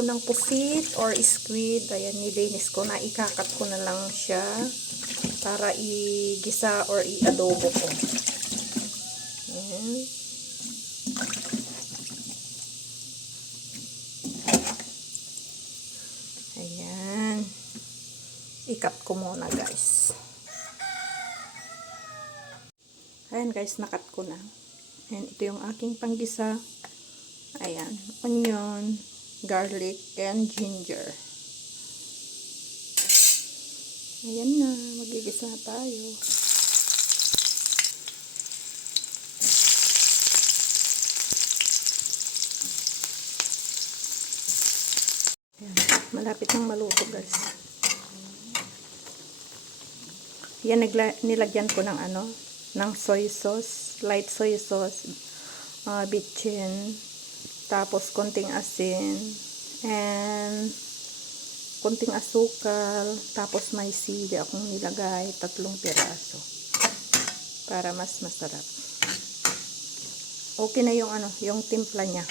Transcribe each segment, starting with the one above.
ako ng pusit or squid. Ayan, nilinis ko na. Ikakat ko na lang siya para igisa or i-adobo ko. Ayan. Ayan. Ikat ko muna guys. Ayan guys, nakat ko na. Ayan, ito yung aking panggisa. Ayan, onion, garlic, and ginger. Ayan na, magigisa na tayo. Ayan, malapit nang maluto guys. Yan, nilagyan ko ng ano, ng soy sauce, light soy sauce, uh, bitchin, tapos konting asin, and konting asukal, tapos may sili akong nilagay, tatlong piraso, para mas masarap. Okay na yung ano, yung timpla niya.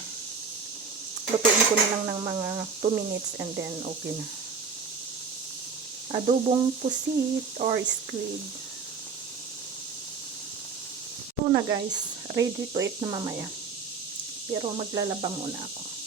Lutuin ko na lang ng mga 2 minutes and then okay na. Adobong pusit or squid. Ito na guys, ready to eat na mamaya. Pero maglalaba muna ako.